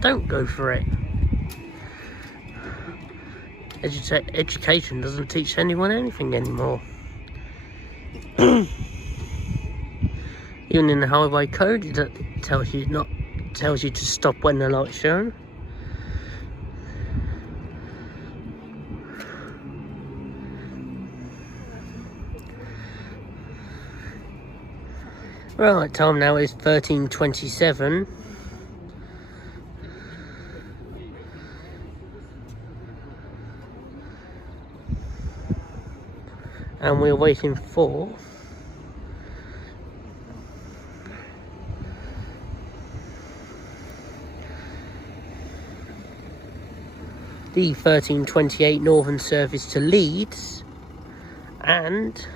don't go for it. Education doesn't teach anyone anything anymore. Even in the highway code, it tells you to stop when the light's shown. Right, time now is 13:27. And we're waiting for the 13:28 Northern service to Leeds and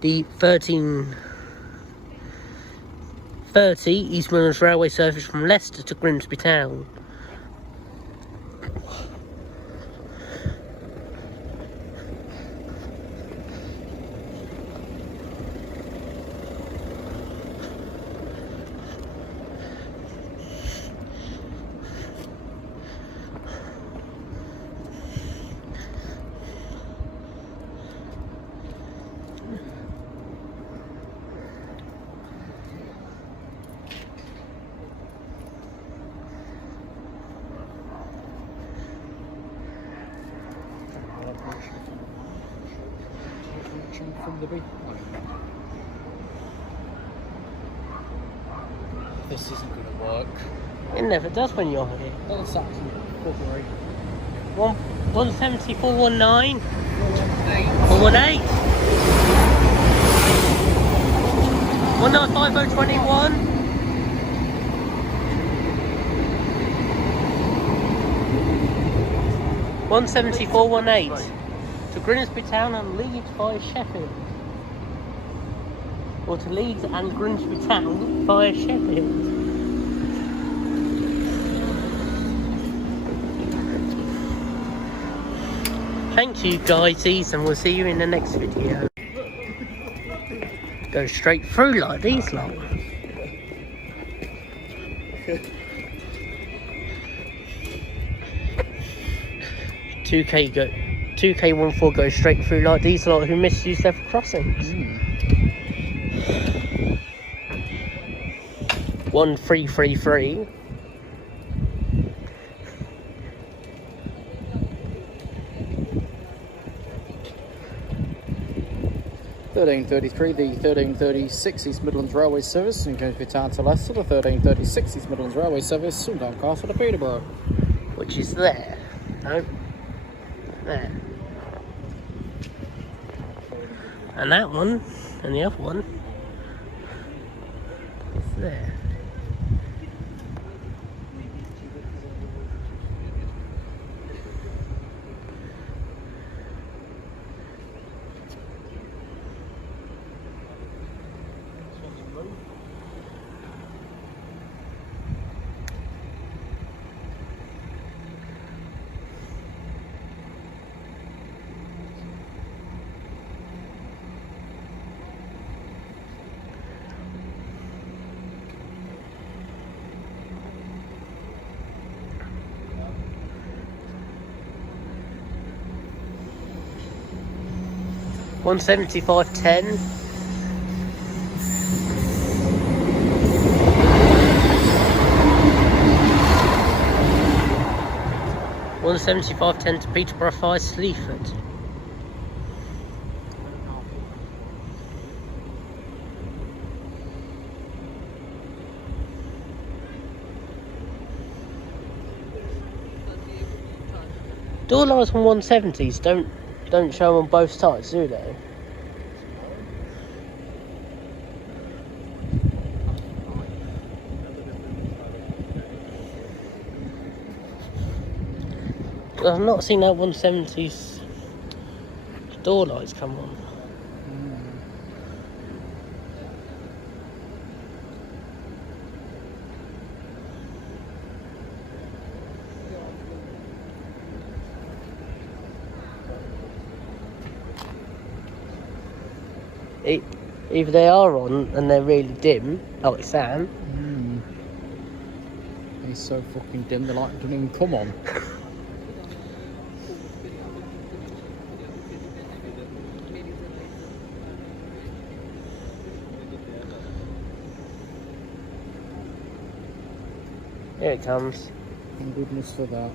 the 13:30 East Midlands Railway service from Leicester to Grimsby Town. From the big this isn't going to work. It never does when you're here. That's actually February. 170, 419, 418, 195021. 170, 418 to Grimsby Town and Leeds via Sheffield. Or to Leeds and Grimsby Town via Sheffield. Thank you guys, and we'll see you in the next video. Go straight through like these lot. 2K14 goes straight through like these lot who misuse their crossings. 1333. The 1336 East Midlands Railway service in Grimsby Town to Leicester. The 1336 East Midlands Railway service from Doncaster to Peterborough. Which is there. No. There. And that one, and the other one, is there. $175.10. $175.10 to Peterborough 5 Sleaford. Door lights on 170s don't show on both sides, do they? I've not seen that 170's door lights come on. Either they are on and they're really dim, like Sam. It's so fucking dim, the light doesn't even come on. Here it comes. Thank goodness for that.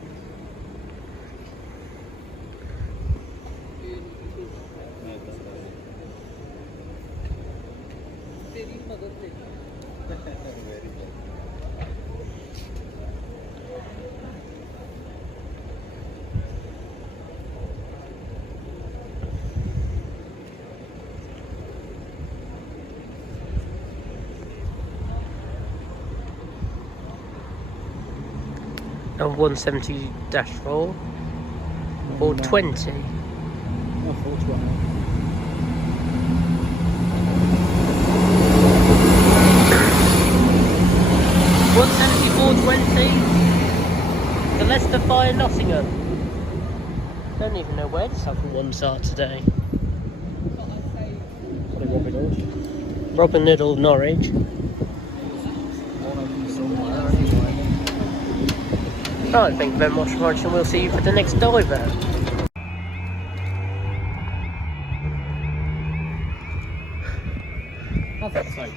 And 170-4 or 20. No, 420. The Leicester Fire Nottingham. Don't even know where the second ones are today. Robin Hood, Norwich. Right, thank you very much for watching. We'll see you for the next diver. How's that sound?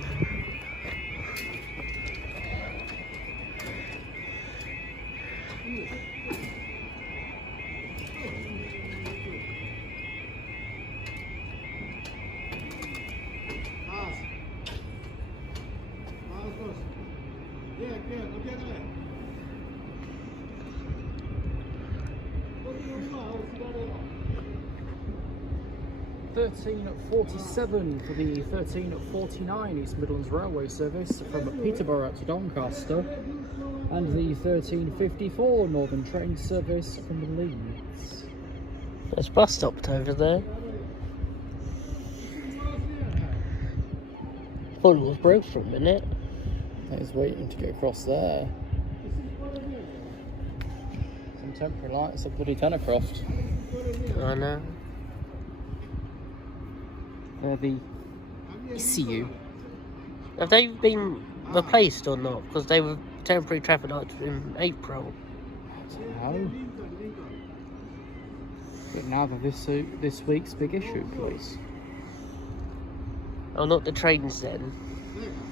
£13.47 for the 13.49 East Midlands Railway service from Peterborough to Doncaster, and the 13.54 Northern Train service from Leeds. There's a bus stopped over there. Thought it was broke for a minute. I was waiting to get across there. Some temporary lights at bloody Tennercroft. I know. They're the ECU. Have they been replaced or not? Because they were temporary traffic lights in April. I don't know. But now they're this week's big issue, please. Oh, not the trains then.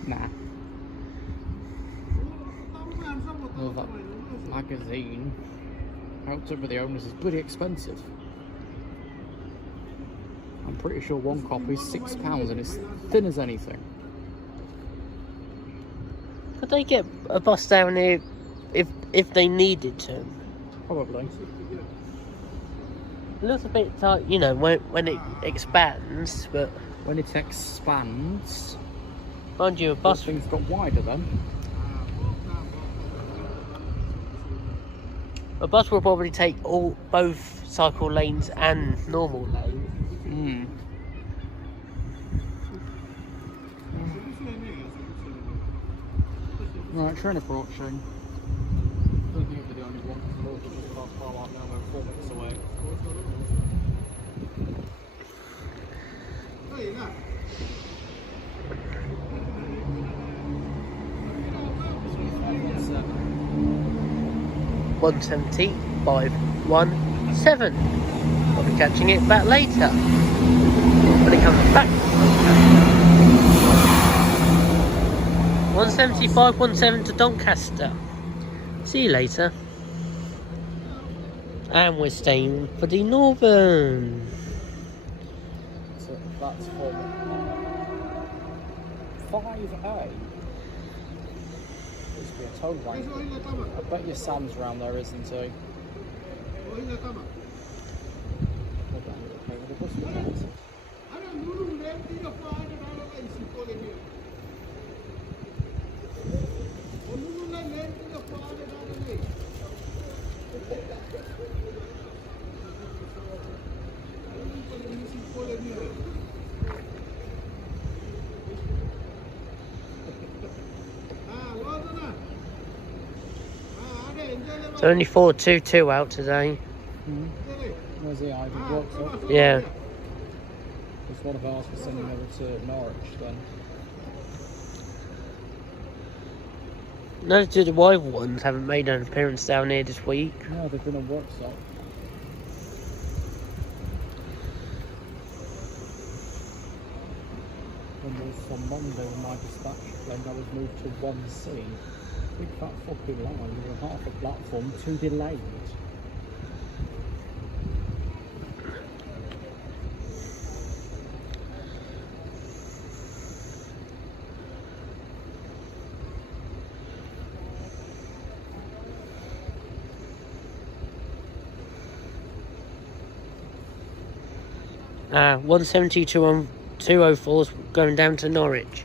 Nah. Well, that magazine out over the owners is bloody expensive. I'm pretty sure one copy is £6 and it's thin as anything. Could they get a bus down here if they needed to? Probably. A little bit tight, you know, when it expands, but When it expands, mind you, a bus things got wider then. A bus will probably take both cycle lanes and normal lanes. Right, train approaching. I don't think we're the only one. We're just past Farlight now, we're 4 minutes away. One 170-517. I'll be catching it back later when it comes back. 175-17 to Doncaster. See you later. And we're staying for the Northern. So that's from 5A. Used to be a tow line. I bet your Sam's around there, isn't he? It's only 422 out today. Where's the Ivy Blocks up? Yeah. It's one of ours for sending over to Norwich then. No, the rival ones haven't made an appearance down here this week. No, they've been on workshop. And was on Monday when my dispatch plane that was moved to 1C. Big fat fucking line with half a platform, 2 delayed. Ah, 172 going down to Norwich.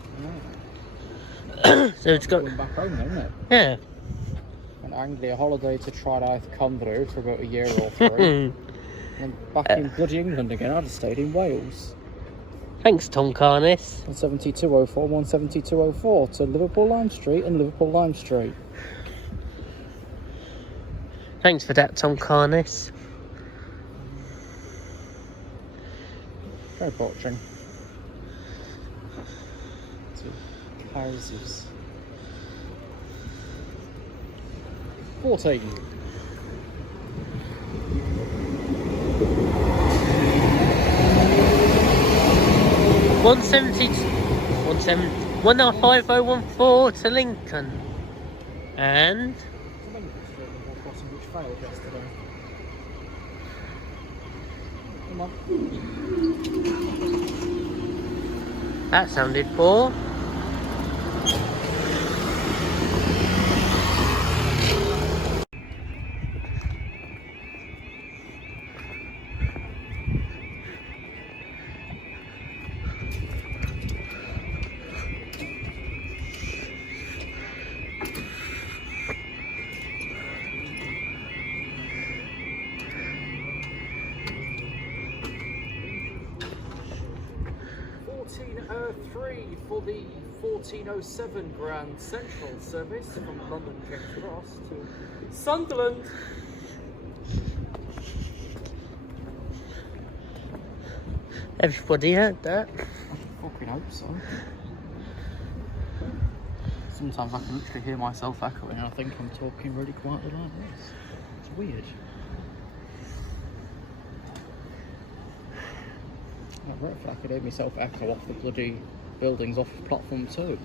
Oh. So it's got... Going back home then, isn't it? Yeah. Went Anglia holiday to try Cymru for about a year or 3. And back in bloody England again. I'd have stayed in Wales. Thanks, Tom Carnis. 17204, 17204 to Liverpool Lime Street and Liverpool Lime Street. Thanks for that, Tom Carnis. Very watching. To houses. 14. One 5014 to Lincoln. And Which failed yesterday. Come on. that sounded poor. For the 1407 Grand Central service from London King's Cross to Sunderland. Everybody heard that. I fucking hope so. Sometimes I can literally hear myself echoing and I think I'm talking really quietly like this. It's weird. At Brayford, I could hear myself echo off the bloody buildings off platform 2.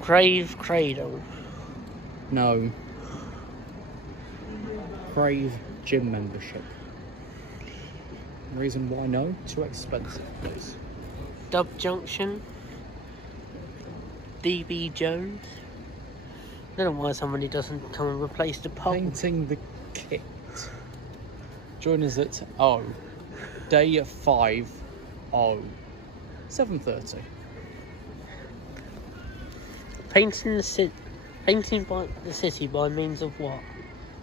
Crave Cradle. No. Crave gym membership. Reason why no? Too expensive, please. Dub Junction. DB Jones. I don't know why somebody doesn't come and replace the pole. Painting the kit. Join us at day 5 7:30. Painting by the city by means of what?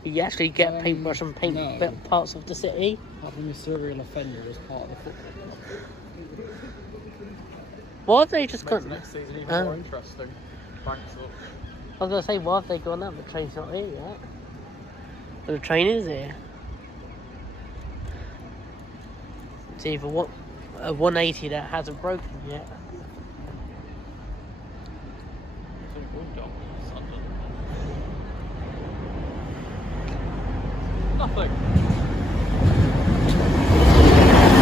You actually get a paintbrush and paint parts of the city? Having a serial offender as part of the football club. Why have they just gone? Next season even more interesting. Thanks up. I was going to say, why have they gone up? The train's not here yet. But the train is here. It's either a 180 that hasn't broken yet. Nothing.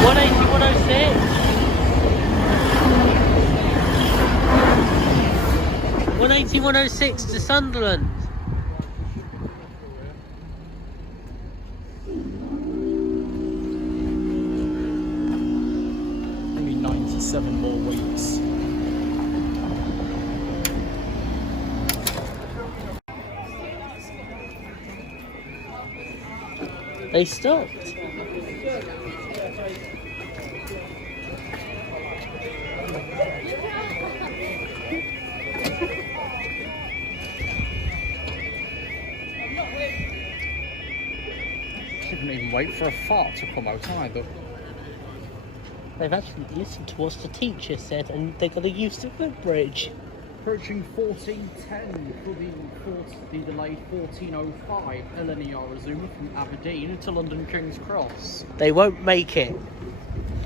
180, 106. 180, 106 to Sunderland. Maybe 97 more weeks. They stopped. Didn't even wait for a fart to come out either. They've actually listened to what the teacher said and they got to use the footbridge. Approaching 14:10 for the delayed 14:05 LNER resume from Aberdeen to London King's Cross. They won't make it.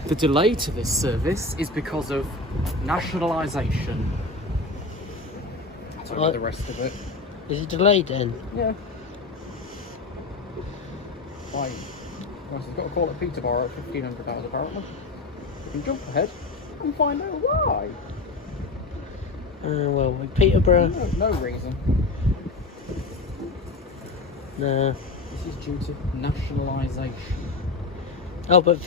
The delay to this service is because of nationalisation. I don't know the rest of it. Is it delayed then? Yeah. Why? Well, he's got to call it Peterborough at £1,500 apparently. You can jump ahead and find out why. Well, with Peterborough. No reason. No. This is due to nationalisation. Oh, but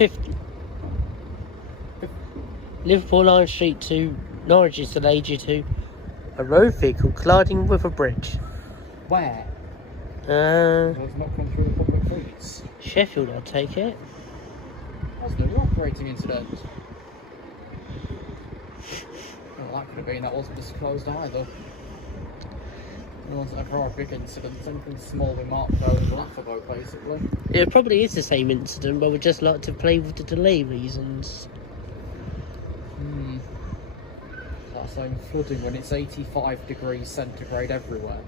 Liverpool Line Street to Norwich is delayed due to a road vehicle colliding with a bridge. Where? Well, it's not come through the public routes. Sheffield, I'll take it. That's no operating incident. Well, that could have been, that wasn't disclosed either. It wasn't a very big incident, something small we marked out and laugh about, basically. It probably is the same incident, but we'd just like to play with the delay reasons. That's like flooding when it's 85 degrees centigrade everywhere.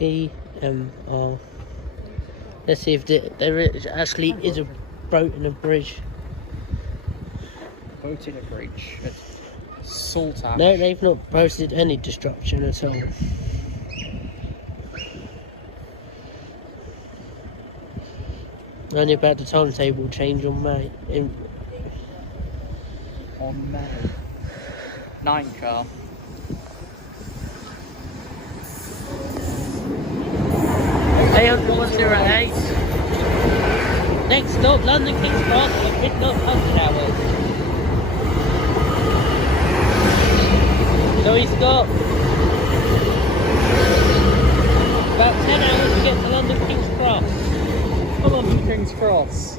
EMR. Let's see if there actually is a boat in a bridge. Boat in a bridge. Salt ash. No, they've not posted any destruction at all. Only about the timetable change on May. On May. 9 car. A108. Next stop, London King's Cross at midnight punch hour. So he's got about 10 hours to get to London King's Cross. London King's Cross.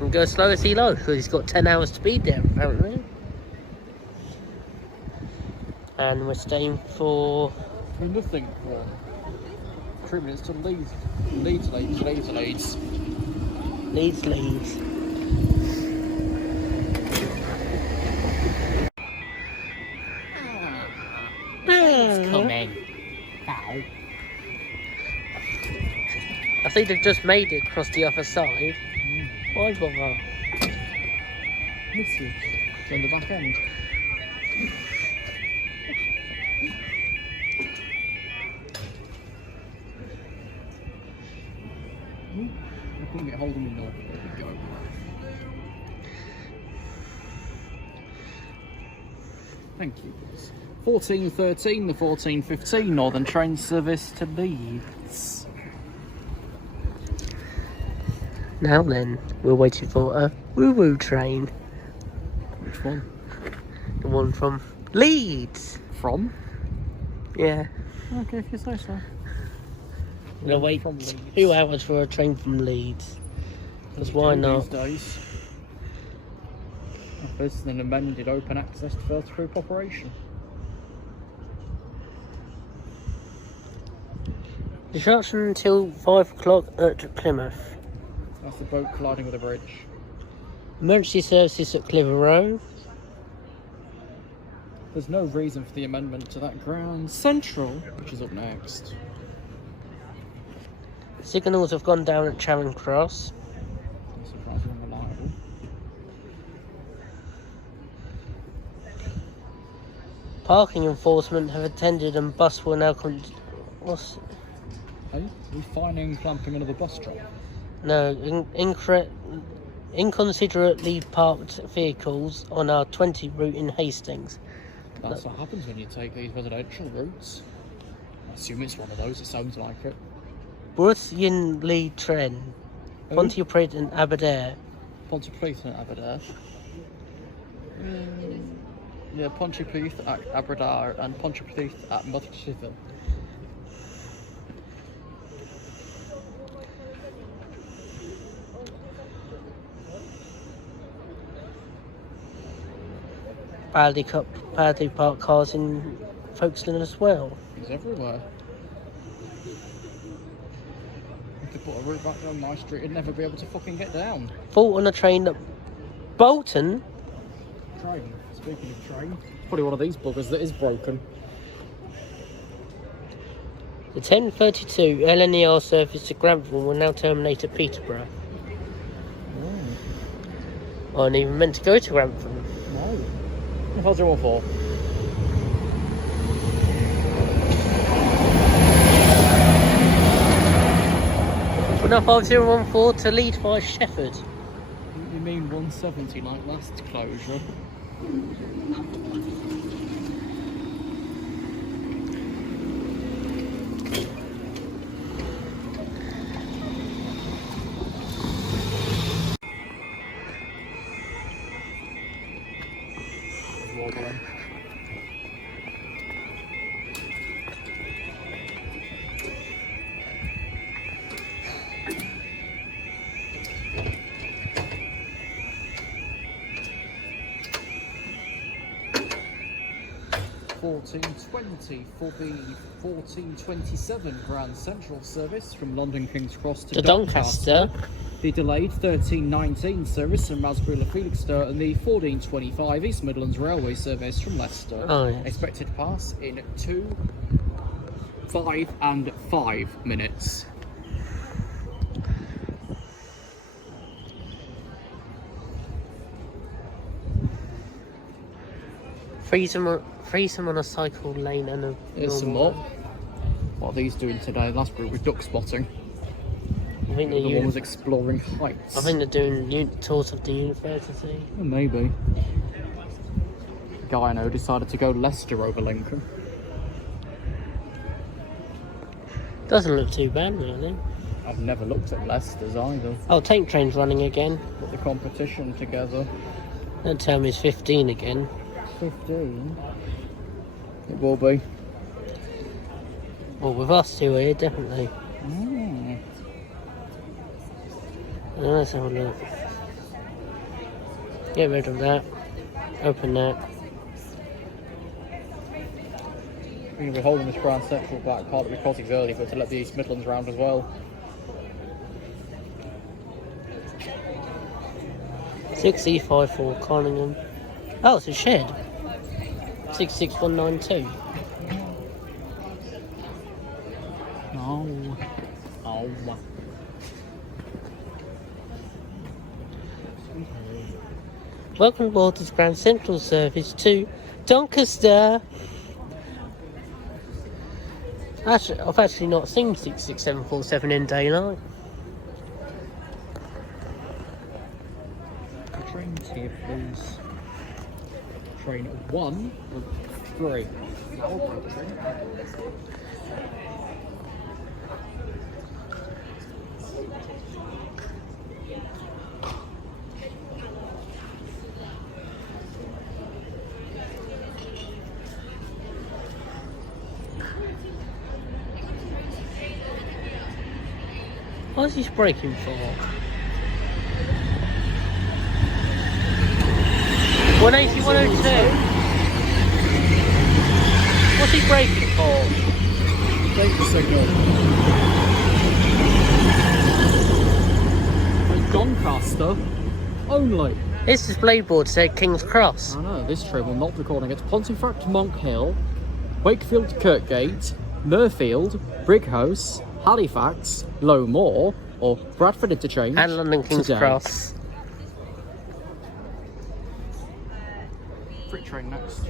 And go as slow as he likes, because he's got 10 hours to be there, apparently. And we're staying for nothing for 3 minutes to Leeds. Leeds. It's coming. Ow. I think they've just made it across the other side. Why bother? Missy. On the back end. I couldn't get hold of me now. There we go. Thank you. 14:13, the 14:15 Northern train service to Leeds. Now then, we're waiting for a woo-woo train. Which one? The one from Leeds. From? Yeah. Okay, if you say so. We'll wait From Leeds. 2 hours for a train from Leeds. Because why not? These days. This is an amended open access to first group operation. Disruption until 5 o'clock at Plymouth. That's the boat colliding with a bridge. Emergency services at Clitheroe. There's no reason for the amendment to that ground. Central, which is up next. Signals have gone down at Charing Cross. That's surprisingly unreliable. Parking enforcement have attended and bus will now Hey, we fining clamping another bus drop. No, inconsiderately parked vehicles on our 20 route in Hastings. That's what happens when you take these residential routes. I assume it's one of those, it sounds like it. Bruthian Lee Tren, Pontypridd and Aberdare. Pontypridd and Aberdare. Yeah, Pontypridd at Aberdare and Pontypridd at Mothership. Badly parked cars in Folkestone as well. It's everywhere. You could put a route back down my street and never be able to fucking get down. Fault on a train at Bolton. Train. Speaking of train, probably one of these buggers that is broken. The 10:32 LNER service to Granville will now terminate at Peterborough. Oh. wasn't even meant to go to Grantham. No. 5014. No, 5014 to lead by Shefford. You mean 170 like last closure? Wobbling. $14.20 for the 14:27 Grand Central service from London King's Cross to Doncaster. The delayed 13:19 service from Raspberry Felixstowe and the 14:25 East Midlands Railway service from Leicester. Oh, yes. Expected to pass in 2, 5 and 5 minutes. Freeze them on a cycle lane and a Here's some normal more. What are these doing today? Last group was duck spotting. I think The one was exploring heights. I think they're doing tours of the university. Well, maybe. The guy I know decided to go Leicester over Lincoln. Doesn't look too bad, really. I've never looked at Leicester's either. Oh, tank train's running again. Put the competition together. Don't tell me it's 15 again. 15? It will be. Well, with us two here, definitely. Mm. Let's have a look. Get rid of that. Open that. We're going to be holding this Grand Central back partly because he's early, but to let the East Midlands round as well. 6E54 Collingham. Oh, it's a shed. 66192. Oh. Oh. Welcome aboard this Grand Central service to Doncaster. I've actually not seen 66747 in daylight. Trains here, please. Train 1 of 3. What's he braking for? 180, 102. What's he braking for? Danger signal. Doncaster only. This display board said King's Cross. I know, this train will not be calling it Pontefract to Monk Hill, Wakefield to Kirkgate, Mirfield, Brighouse, Halifax, Low Moor, or Bradford Interchange. And London King's today. Cross. Freight train next.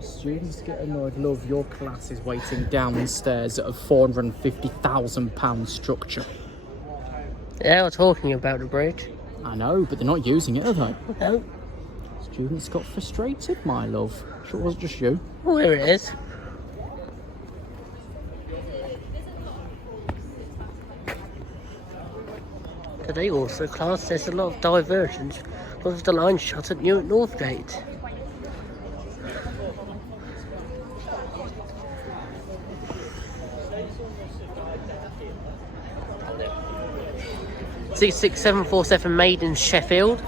Students get annoyed. Love, your class is waiting downstairs at a £450,000 structure. Yeah, we're talking about the bridge. I know, but they're not using it, are they? No. Students got frustrated, my love. Sure it wasn't just you. Oh, here it is. Today also, class, there's a lot of diversions because the line shut at Newark Northgate. Six 747 made in Sheffield.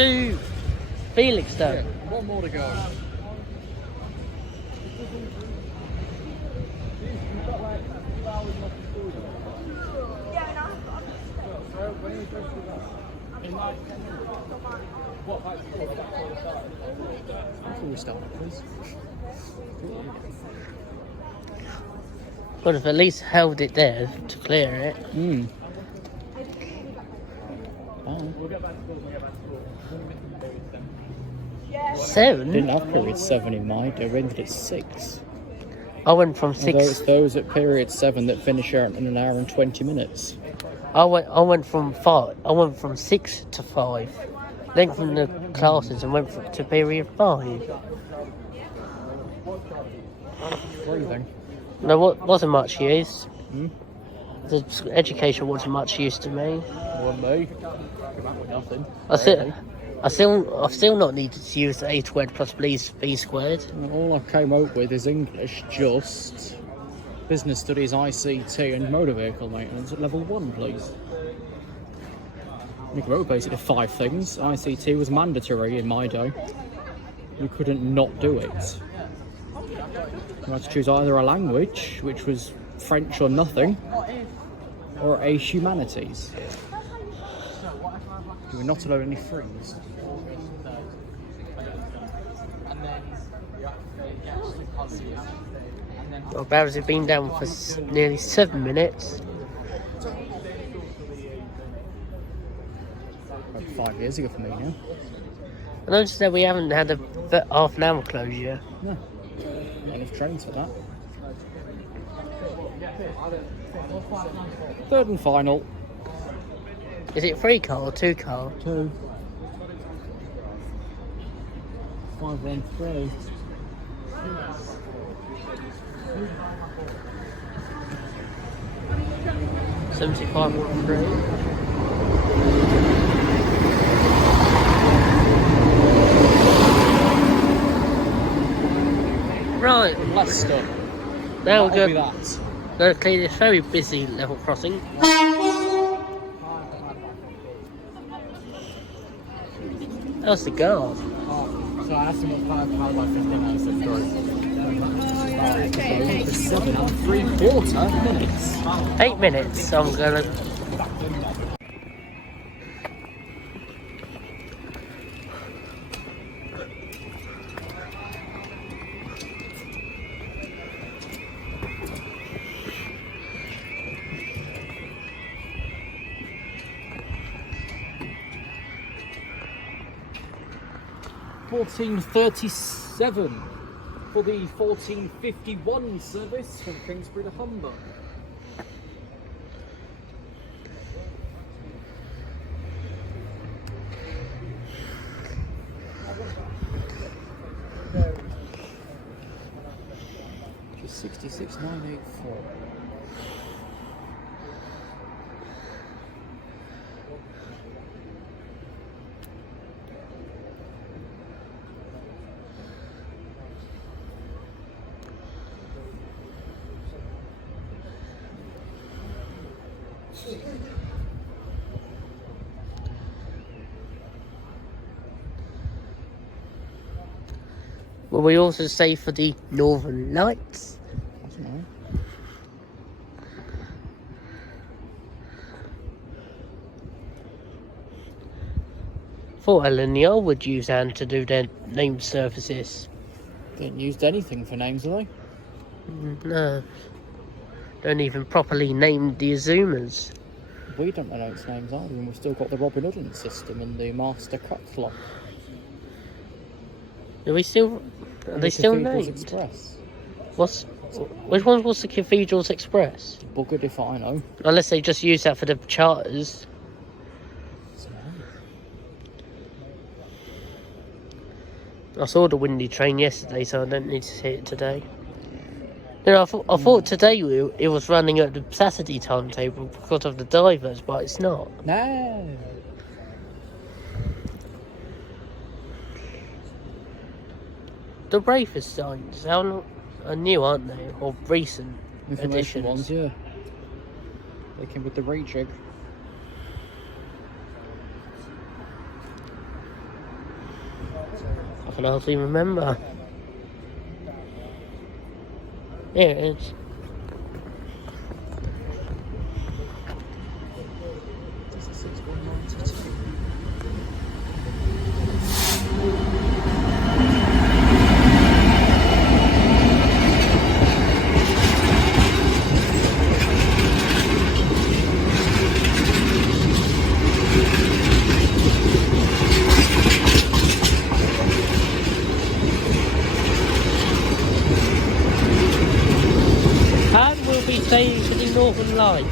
to Felixstowe. Yeah, one more to go. Before we start, please. Could have at least held it there to clear it. Oh. 7? Didn't have period 7 in mind, I rented it 6. I went from 6. Although it's those at period 7 that finish out in an hour and 20 minutes. I went from 5. I went from 6 to 5. Then from the classes and went to period 5. Breathing. No, wasn't much use. The education wasn't much use to me. Wasn't me. Came out with nothing. I've still not needed to use A squared plus B squared. All I came up with is English, just business studies, ICT, and motor vehicle maintenance at level 1, please. We wrote basically 5 things. ICT was mandatory in my day. You couldn't not do it. You had to choose either a language, which was French or nothing, or a humanities. You were not allowed any frees. Well, Barrows have been down for nearly 7 minutes. About 5 years ago for me now. I noticed that we haven't had a half an hour closure. No. Not enough trains for that. Third and final. Is it 3 car or 2 car? 2. 513. 7513. Right. Leicester. Now we're That'll be going that. to clear this very busy level crossing. How's the guard? So I asked him what 5 by 15 minutes of story. 7 and 3/4 minutes. 8 minutes, so I'm gonna. $14.37 for the 14.51 service from Kingsbury to Humber. Just 66,984. Will we also say for the Northern Lights? I don't know. Thought LNER would use AND to do their name services. They didn't use anything for names, are they? No. Don't even properly name the Azumers. We don't know its names either, and we've still got the Robin Hood system and the Master Cutclock. Are we still? Are they still Cathedrals named? Express. Which one was the Cathedrals Express? Buggered if I know. Unless they just use that for the charters. I saw the windy train yesterday, so I don't need to see it today. You know, I thought today it was running at the Saturday timetable because of the divers, but it's not. No. The Brayford signs are new, aren't they? Or recent Information additions. ones, yeah. They came with the rejig. can hardly remember. Here it is. And we'll be staying for the Northern Lights.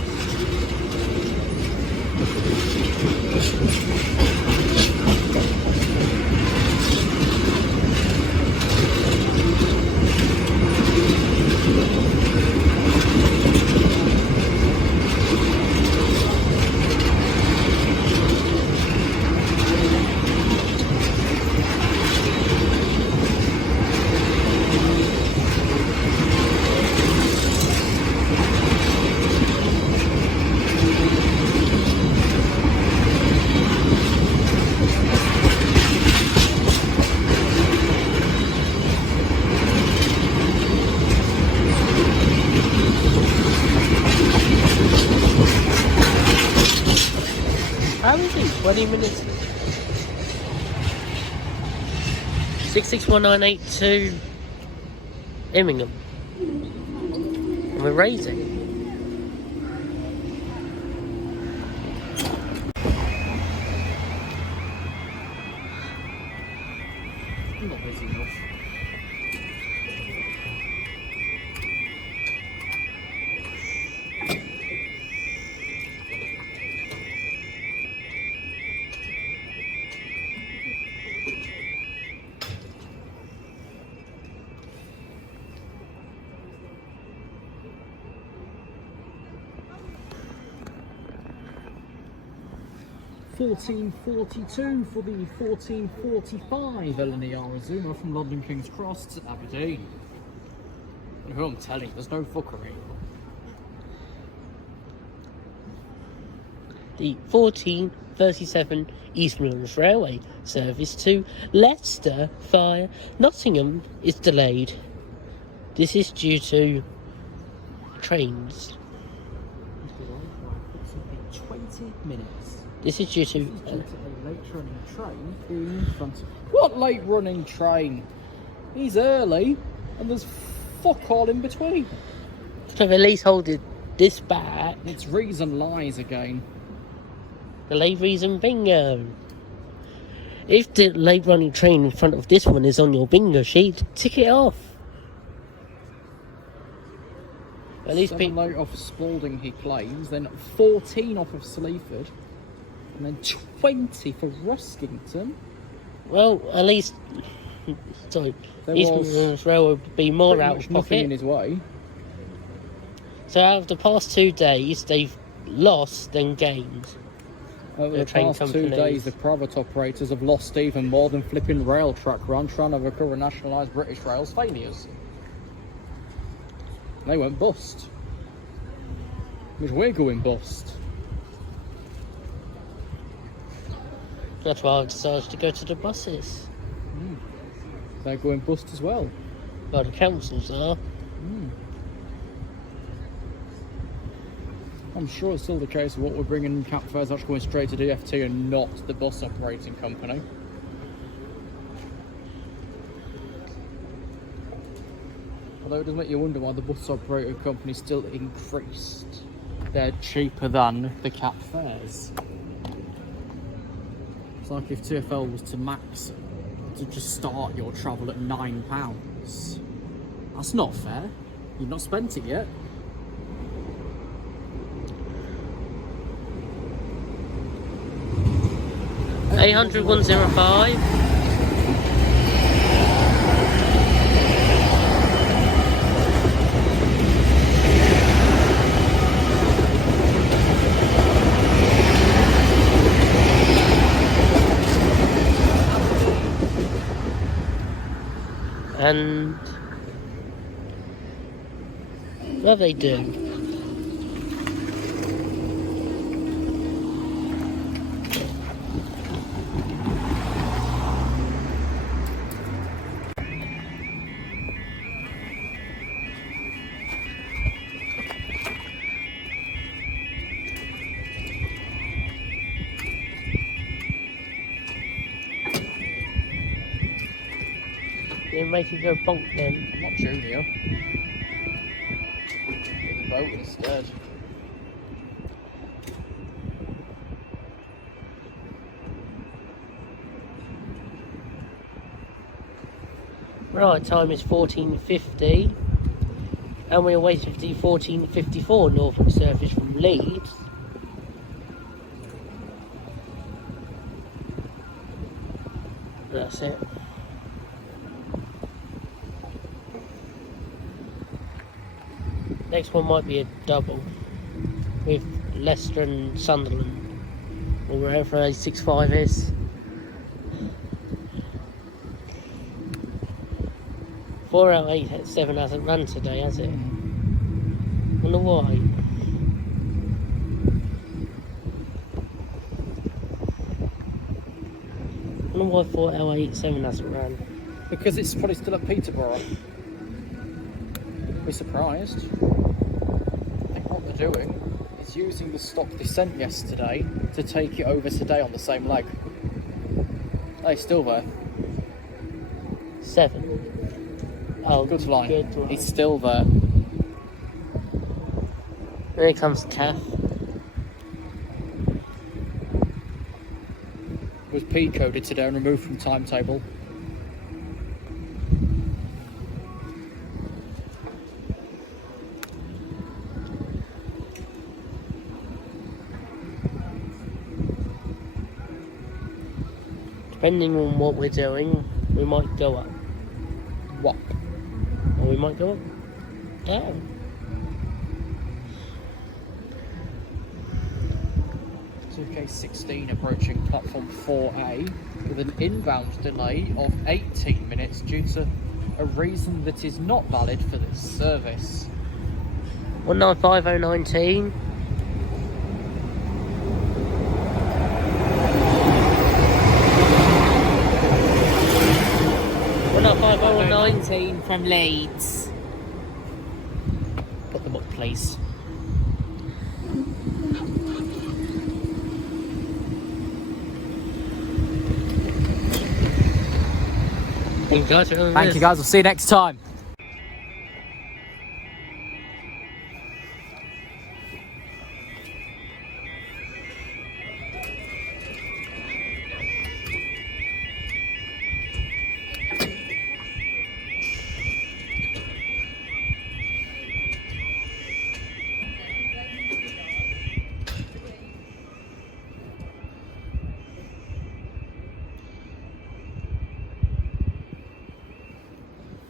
How is it? 20 minutes. 661982 Immingham. And we're raising. I'm not busy enough. $14.42 for the 14.45 Eleanor Zuma from London King's Cross to Aberdeen. And who I'm telling you, there's no fuckery. The 1437 East Midlands Railway service to Leicester via Nottingham is delayed. This is due to trains. 20 minutes. This is due to a late running train being in front of... What late running train? He's early and there's fuck all in between. so at least holding this back. It's reason lies again. The late reason bingo. If the late running train in front of this one is on your bingo sheet, tick it off. At least 7 late off Spalding, he claims, then 14 off of Sleaford, and then 20 for Ruskington. Well, at least sorry, East Midlands Railway would be more out of pocket. In his way. So out of the past 2 days, they've lost then gained. Over the past 2 days, the private operators have lost even more than flipping rail track run trying to recover nationalised British Rail's failures. They went bust. Which we're going bust. That's why I decided to go to the buses. They're going bust as well. Well, the councils are. I'm sure it's still the case of what we're bringing cab fares actually going straight to DFT and not the bus operating company. Although it does make you wonder why the bus operating company still increased. They're cheaper than the cap fares. It's like if TfL was to max to just start your travel at £9. That's not fair. You've not spent it yet. $800 105. And what they do? Don't make it go bonk then. I'm not junior. Get the boat instead. Right, time is 14:50, and we're waiting for the 14:54 Norfolk service from Leeds. That's it. Next one might be a double with Leicester and Sunderland, or wherever A65 is. 4 out of 8 7 hasn't run today, has it? Wonder why. Wonder why 4 out of 8 7 hasn't run. Because it's probably still at Peterborough. Be surprised. I think what they're doing is using the stock they sent yesterday to take it over today on the same leg. Hey, still there. 7. Oh, Good line. Good line. He's still there. Here comes Kath. Was P-coded today and removed from timetable. Depending on what we're doing, we might go up. What? Or we might go up. Down. UK16 approaching platform 4A with an inbound delay of 18 minutes due to a reason that is not valid for this service. 195019. Well, 19 from Leeds. Put them up, please. Thank you, guys. We'll see you next time.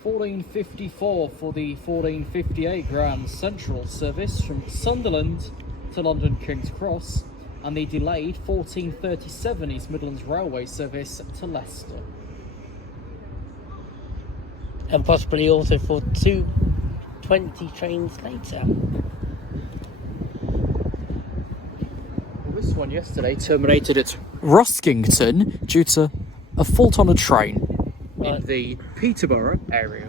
$14.54 for the 14:58 Grand Central service from Sunderland to London King's Cross, and the delayed 14:37 East Midlands Railway service to Leicester. and possibly also for 2:20 trains later. Well, this one yesterday terminated at Roskington due to a fault on a train in the Peterborough area.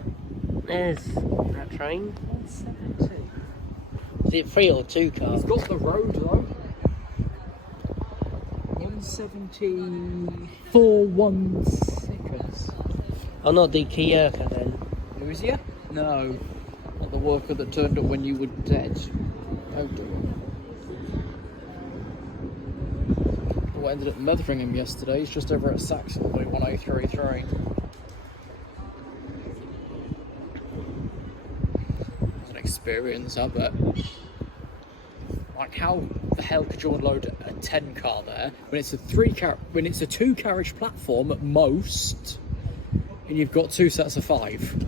There's that train. Is it 3 or 2 cars? It's got the road though. 174.1 Oh, not the Kierka then. Who is he? No, not the worker that turned up when you were dead. Oh dear. What ended up mothering him yesterday is just over at Saxon doing 1033. It's an experience, I bet. Like, how the hell could you unload a 10 car there when it's a 2 carriage platform at most, and you've got 2 sets of 5?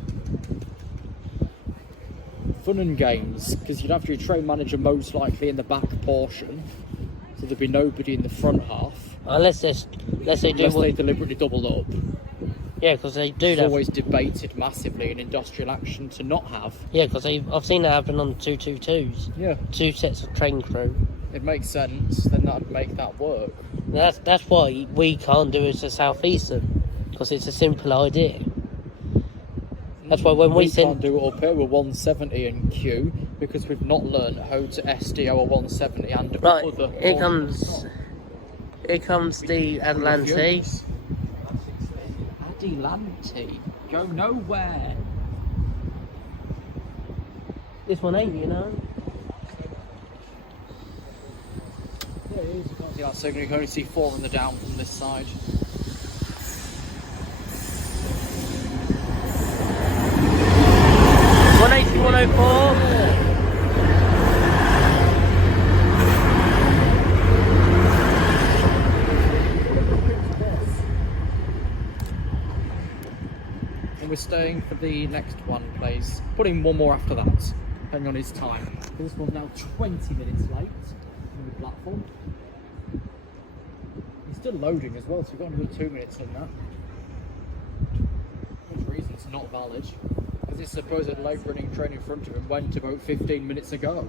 Fun and games, because you'd have your train manager most likely in the back portion, so there'd be nobody in the front half. Unless they Deliberately doubled up. Yeah, because they do It's that. always debated massively in industrial action to not have. Yeah, because I've seen that happen on 222s. Yeah. 2 sets of train crew. It makes sense, then that'd make that work. That's why we can't do it to South Eastern, because it's a simple idea. That's why when we can't do it up here with 170 and Q, because we've not learned how to SDO a 170 and right, other. here comes the Atlante. Adelante. Go nowhere. This one ain't, you know. Yeah, it is. You can't see that signal. You can only see 4 on the down from this side. 180, 104. And we're staying for the next one, please. Putting one more after that, depending on his time. This one's now 20 minutes late on the platform. He's still loading as well, so we've got another 2 minutes in that. There's a reason it's not valid. Because this supposed late running train in front of him went about 15 minutes ago.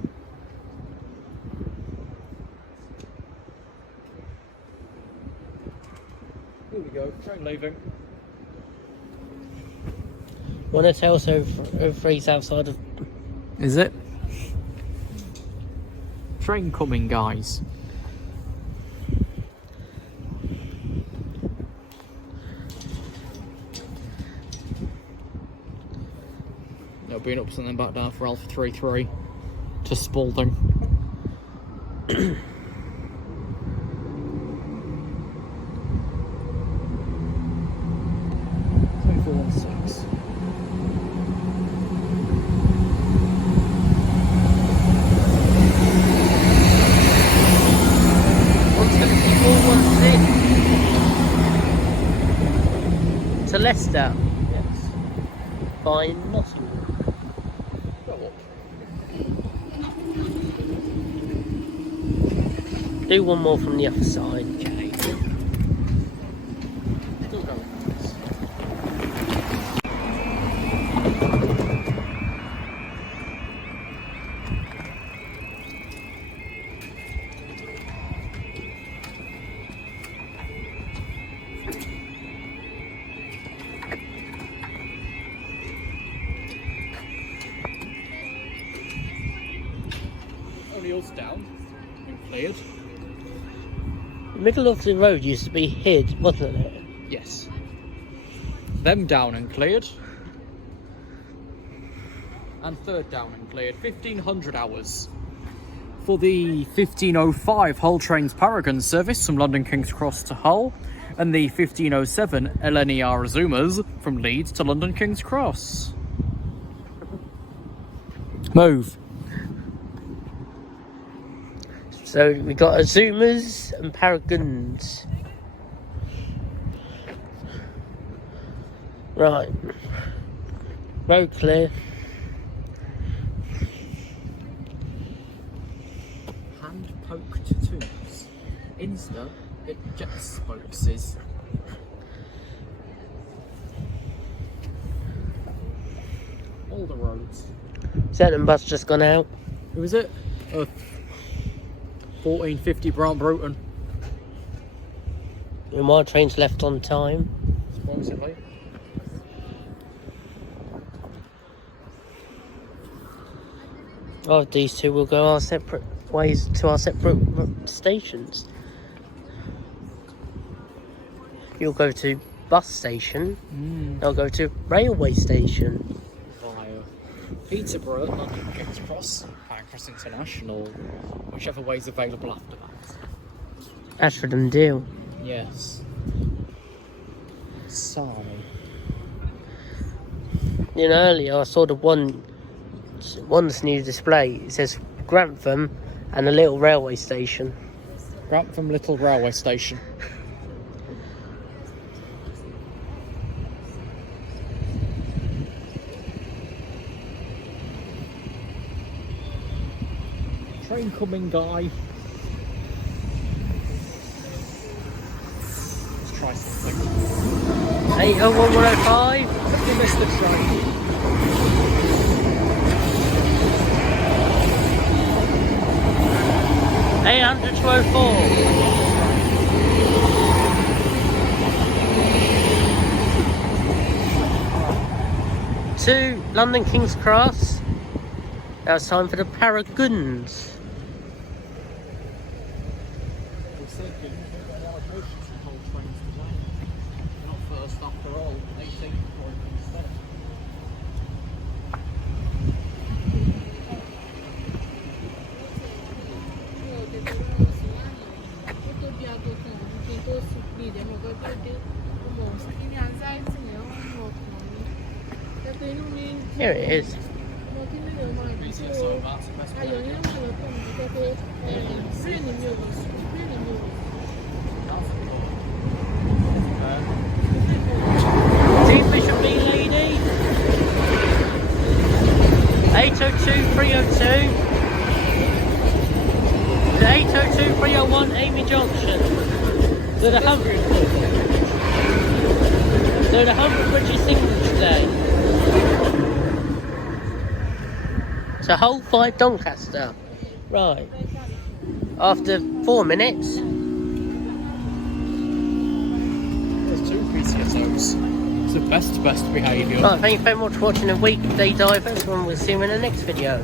Here we go, train leaving. One hotel so 03's outside of. Is it? Train coming, guys. They'll be up something back down for Alpha 33 to Spalding. 2416. To Leicester. Yes. By Nottingham. Go up. Do one more from the other side. Okay. Still going. Only us down. Been cleared. The middle of the road used to be hid, wasn't it? Yes. Them down and cleared. And third down and cleared. 1500 hours. For the 1505 Hull Trains Paragon service from London King's Cross to Hull. And the 1507 LNER Zoomers from Leeds to London King's Cross. Move. So we got Azumers and Paragons. Right. Road clear. Hand poke tattoos. Insta, it just spokes. All the roads. Certain bus just gone out. Who is it? 1450 Brown Bruton. And my train's left on time. Supposedly. Oh, these two will go our separate ways to our separate stations. You'll go to bus station. I'll go to railway station. Via Peterborough, London King's Cross, Pancras International, whichever way's available after that. Ashford and Deal. Yes. Sorry. You know, earlier I saw the one's new display. It says Grantham and a little railway station. Grantham Little Railway Station. Train coming, guy. Let's try something. 801105. You missed the train. Eight 800-204. To London King's Cross. Now it's time for the Paragons. We're circling the allocations from whole trains today. They're not first after all. 18 point instead. Here it is. Team Bishop B lady. 802 302. 802 301 Amy Junction. So the 100 British singles today. It's a whole 5 Doncaster. Right. After 4 minutes. There's 2 Piscatos. It's the best behaviour. Right, thank you very much for watching the weekday divers, and we'll see you in the next video.